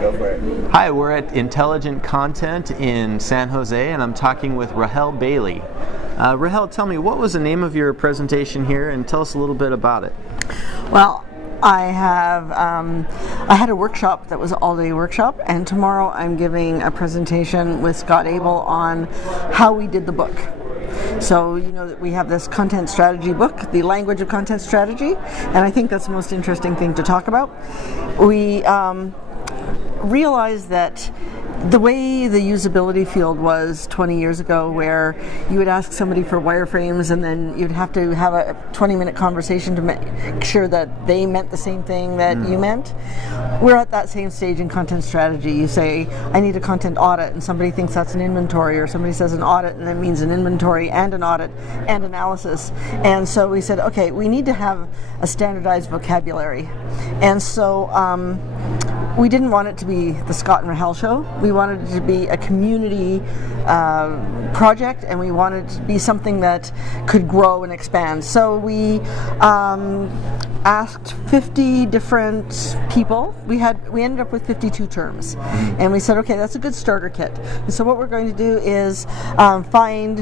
Go for it. Hi, we're at Intelligent Content in San Jose, and I'm talking with Rahel Bailie. Rahel, tell me, what was the name of your presentation here, and tell us a little bit about it. Well, I had a workshop that was an all-day workshop, and tomorrow I'm giving a presentation with Scott Abel on how we did the book. So you know that we have this content strategy book, The Language of Content Strategy, and I think that's the most interesting thing to talk about. We realized that the way the usability field was 20 years ago, where you would ask somebody for wireframes and then you'd have to have a 20-minute conversation to make sure that they meant the same thing that you meant. We're at that same stage in content strategy. You say, I need a content audit, and somebody thinks that's an inventory, or somebody says an audit and that means an inventory and an audit and analysis. And so we said, okay, we need to have a standardized vocabulary. And so we didn't want it to be the Scott and Rahel show. We wanted it to be a community project, and we wanted it to be something that could grow and expand. So we asked 50 different people. We ended up with 52 terms, and we said, okay, that's a good starter kit. And so what we're going to do is find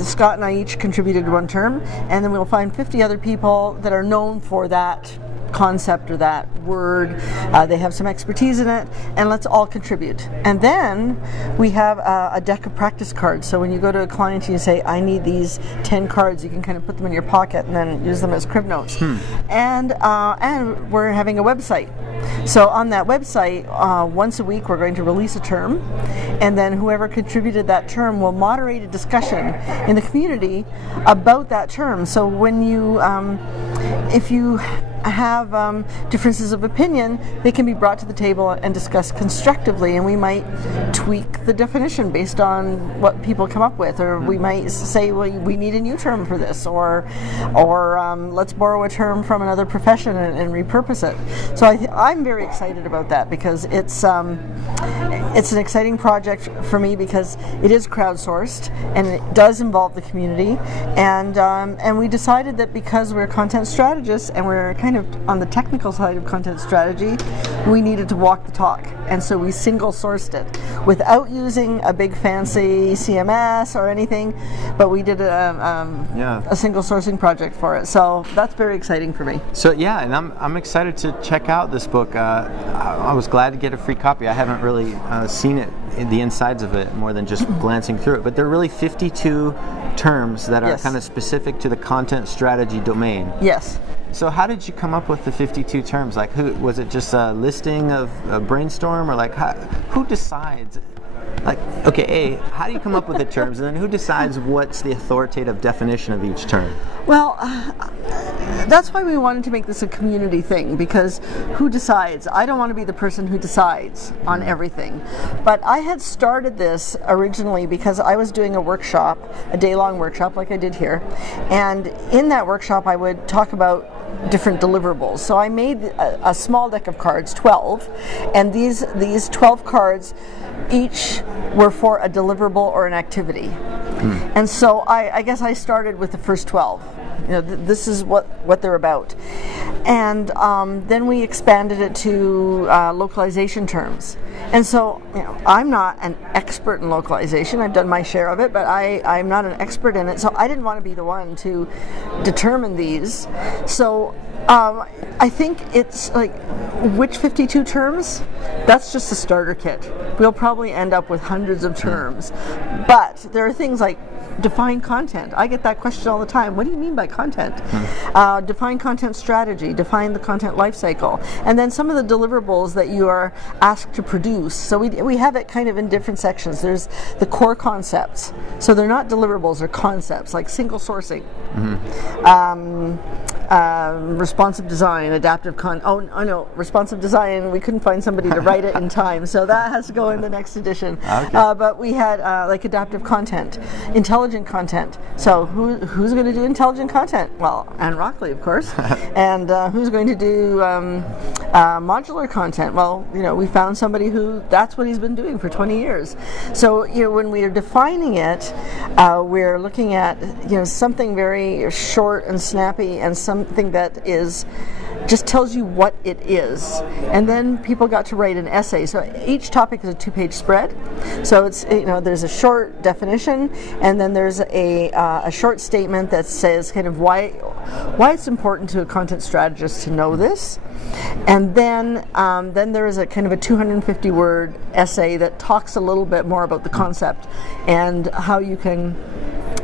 Scott and I each contributed one term, and then we'll find 50 other people that are known for that concept or that word. They have some expertise in it, and let's all contribute. And then we have a deck of practice cards. So when you go to a client and you say, I need these 10 cards, you can kind of put them in your pocket and then use them as crib notes. And we're having a website. So on that website, once a week we're going to release a term, and then whoever contributed that term will moderate a discussion in the community about that term. So when you, if you have differences of opinion, they can be brought to the table and discussed constructively, and we might tweak the definition based on what people come up with, or we might say, well, we need a new term for this, or let's borrow a term from another profession and repurpose it. So I'm very excited about that, because it's an exciting project for me, because it is crowdsourced and it does involve the community, and we decided that because we're content strategists and we're kind of on the technical side of content strategy, we needed to walk the talk, and so we single sourced it without using a big fancy CMS or anything, but we did a single sourcing project for it. So that's very exciting for me. So yeah, and I'm excited to check out this book. I was glad to get a free copy. I haven't really seen it, the insides of it, more than just glancing through it, but there are really 52 terms that are kind of specific to the content strategy domain. Yes. So how did you come up with the 52 terms? Like, who was it? Just a listing of a brainstorm, or like who decides? Like, okay, how do you come up with the terms, and then who decides what's the authoritative definition of each term? Well, that's why we wanted to make this a community thing, because who decides? I don't want to be the person who decides on everything. But I had started this originally because I was doing a workshop, a day-long workshop like I did here, and in that workshop I would talk about different deliverables. So I made a small deck of cards, 12, and these 12 cards each were for a deliverable or an activity. And so I guess I started with the first 12. You know, this is what they're about. And then we expanded it to localization terms. And so, you know, I'm not an expert in localization. I've done my share of it, but I'm not an expert in it. So I didn't want to be the one to determine these. So I think it's like, which 52 terms? That's just a starter kit. We'll probably end up with hundreds of terms. But there are things like define content. I get that question all the time. What do you mean by content? Define content strategy, define the content lifecycle, and then some of the deliverables that you are asked to produce. So we have it kind of in different sections. There's the core concepts. So they're not deliverables, they're concepts, like single sourcing. Responsive design, adaptive responsive design, we couldn't find somebody to write it in time, so that has to go in the next edition. Okay. But we had like adaptive content, intelligent content. So who's going to do intelligent content? Well, Anne Rockley, of course. And who's going to do modular content? Well, you know, we found somebody who that's what he's been doing for 20 years. So, you know, when we are defining it, we're looking at, you know, something very short and snappy and something something that is just tells you what it is. And then people got to write an essay. So each topic is a 2-page spread. So it's, there's a short definition, and then there's a short statement that says kind of why it's important to a content strategist to know this. And then there is a kind of a 250-word essay that talks a little bit more about the concept and how you can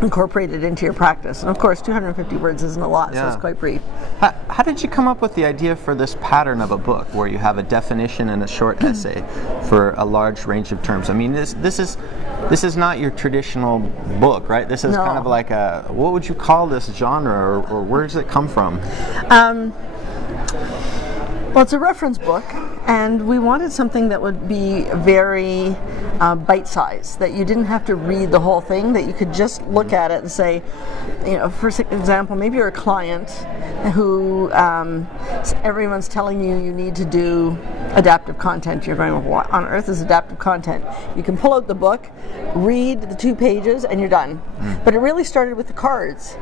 incorporate it into your practice. And of course, 250 words isn't a lot, so it's quite brief. How did you come up with the idea for this pattern of a book where you have a definition and a short essay for a large range of terms? I mean, this is not your traditional book, right? This is kind of like what would you call this genre, or where does it come from? Well, it's a reference book, and we wanted something that would be very bite-sized, that you didn't have to read the whole thing, that you could just look at it and say, for example, maybe you're a client who everyone's telling you need to do adaptive content. You're going, what on earth is adaptive content? You can pull out the book, read the 2 pages, and you're done. But it really started with the cards,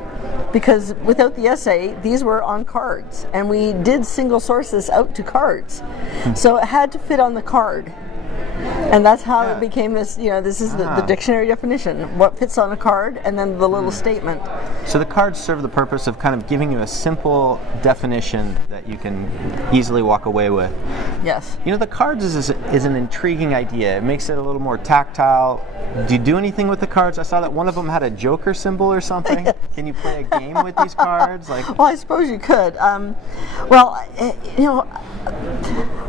because without the essay, these were on cards, and we did single source this out to cards. So it had to fit on the card. And that's how it became this, this is the dictionary definition, what fits on a card, and then the little statement. So the cards serve the purpose of kind of giving you a simple definition that you can easily walk away with. Yes. The cards is an intriguing idea. It makes it a little more tactile. Do you do anything with the cards? I saw that one of them had a Joker symbol or something. Can you play a game with these cards? Well, I suppose you could.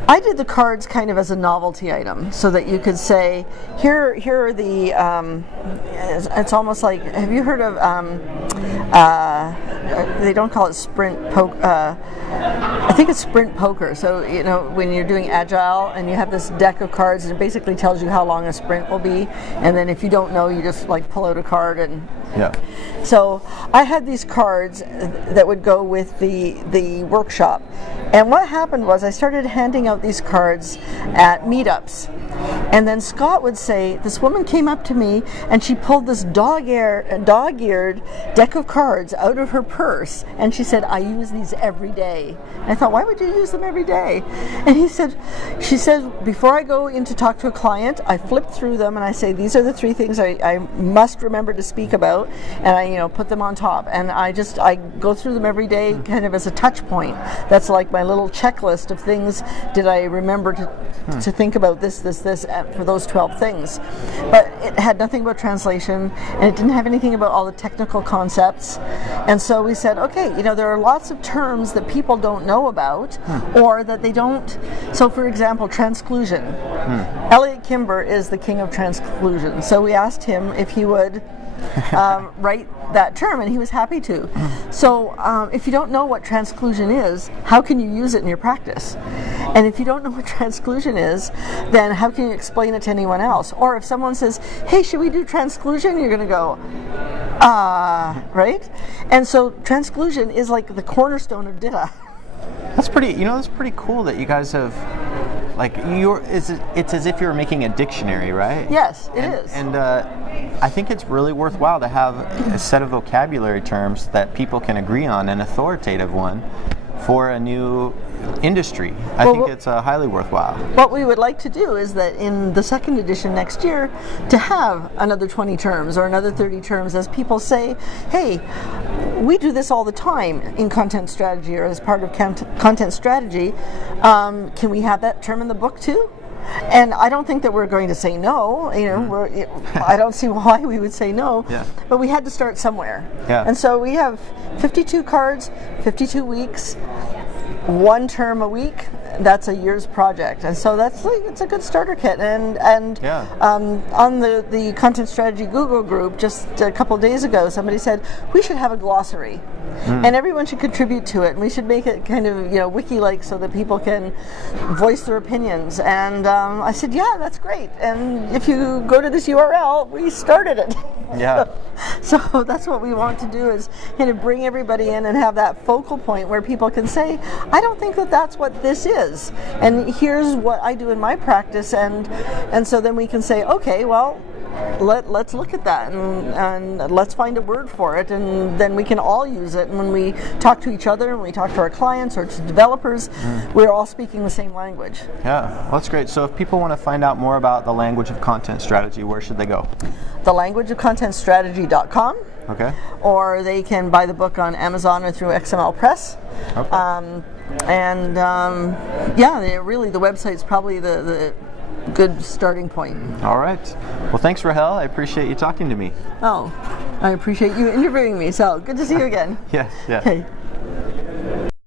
I did the cards kind of as a novelty item, so that you could say, here are the, it's almost like, have you heard of, they don't call it sprint poker, I think it's sprint poker. So, when you're doing agile and you have this deck of cards, and it basically tells you how long a sprint will be, and then if you don't know, you just like pull out a card and... Yeah. So I had these cards that would go with the workshop. And what happened was I started handing out these cards at meetups. And then Scott would say, this woman came up to me and she pulled this dog-eared deck of cards out of her purse. And she said, I use these every day. And I thought, why would you use them every day? And she said, before I go in to talk to a client, I flip through them and I say, these are the 3 things I must remember to speak about. And I, put them on top. And I go through them every day kind of as a touch point. That's like my little checklist of things. Did I remember to think about this, for those 12 things? But it had nothing about translation, and it didn't have anything about all the technical concepts. And so we said, okay, there are lots of terms that people don't know about, or that they don't. So for example, transclusion. Elliot Kimber is the king of transclusion. So we asked him if he would write that term, and he was happy to. So if you don't know what transclusion is, how can you use it in your practice? And if you don't know what transclusion is, then how can you explain it to anyone else? Or if someone says, hey, should we do transclusion? You're going to go, right? And so transclusion is like the cornerstone of DITA. That's pretty cool that you guys have, it's as if you're making a dictionary, right? Yes, it is. And I think it's really worthwhile to have a set of vocabulary terms that people can agree on, an authoritative one, for a new industry. I think it's highly worthwhile. What we would like to do is that in the 2nd edition next year, to have another 20 terms or another 30 terms, as people say, hey, we do this all the time in content strategy, or as part of content strategy. Can we have that term in the book too? And I don't think that we're going to say no. I don't see why we would say no. Yeah. But we had to start somewhere. Yeah. And so we have 52 cards, 52 weeks, 1 term a week. That's a year's project, and so it's a good starter kit. And on the content strategy Google group just a couple of days ago, somebody said we should have a glossary, and everyone should contribute to it. And we should make it kind of wiki-like so that people can voice their opinions. And I said, yeah, that's great. And if you go to this URL, we started it. Yeah. So that's what we want to do, is kind of bring everybody in and have that focal point where people can say, I don't think that that's what this is, and here's what I do in my practice, and so then we can say, okay, well, let's look at that and let's find a word for it, and then we can all use it. And when we talk to each other, when we talk to our clients or to developers, we're all speaking the same language. Yeah, well, that's great. So if people want to find out more about the language of content strategy, where should they go? thelanguageofcontentstrategy.com. Okay. Or they can buy the book on Amazon or through XML Press. Okay. The website's probably the good starting point. All right. Well, thanks, Rahel. I appreciate you talking to me. Oh, I appreciate you interviewing me. So good to see you again. Yeah. Okay.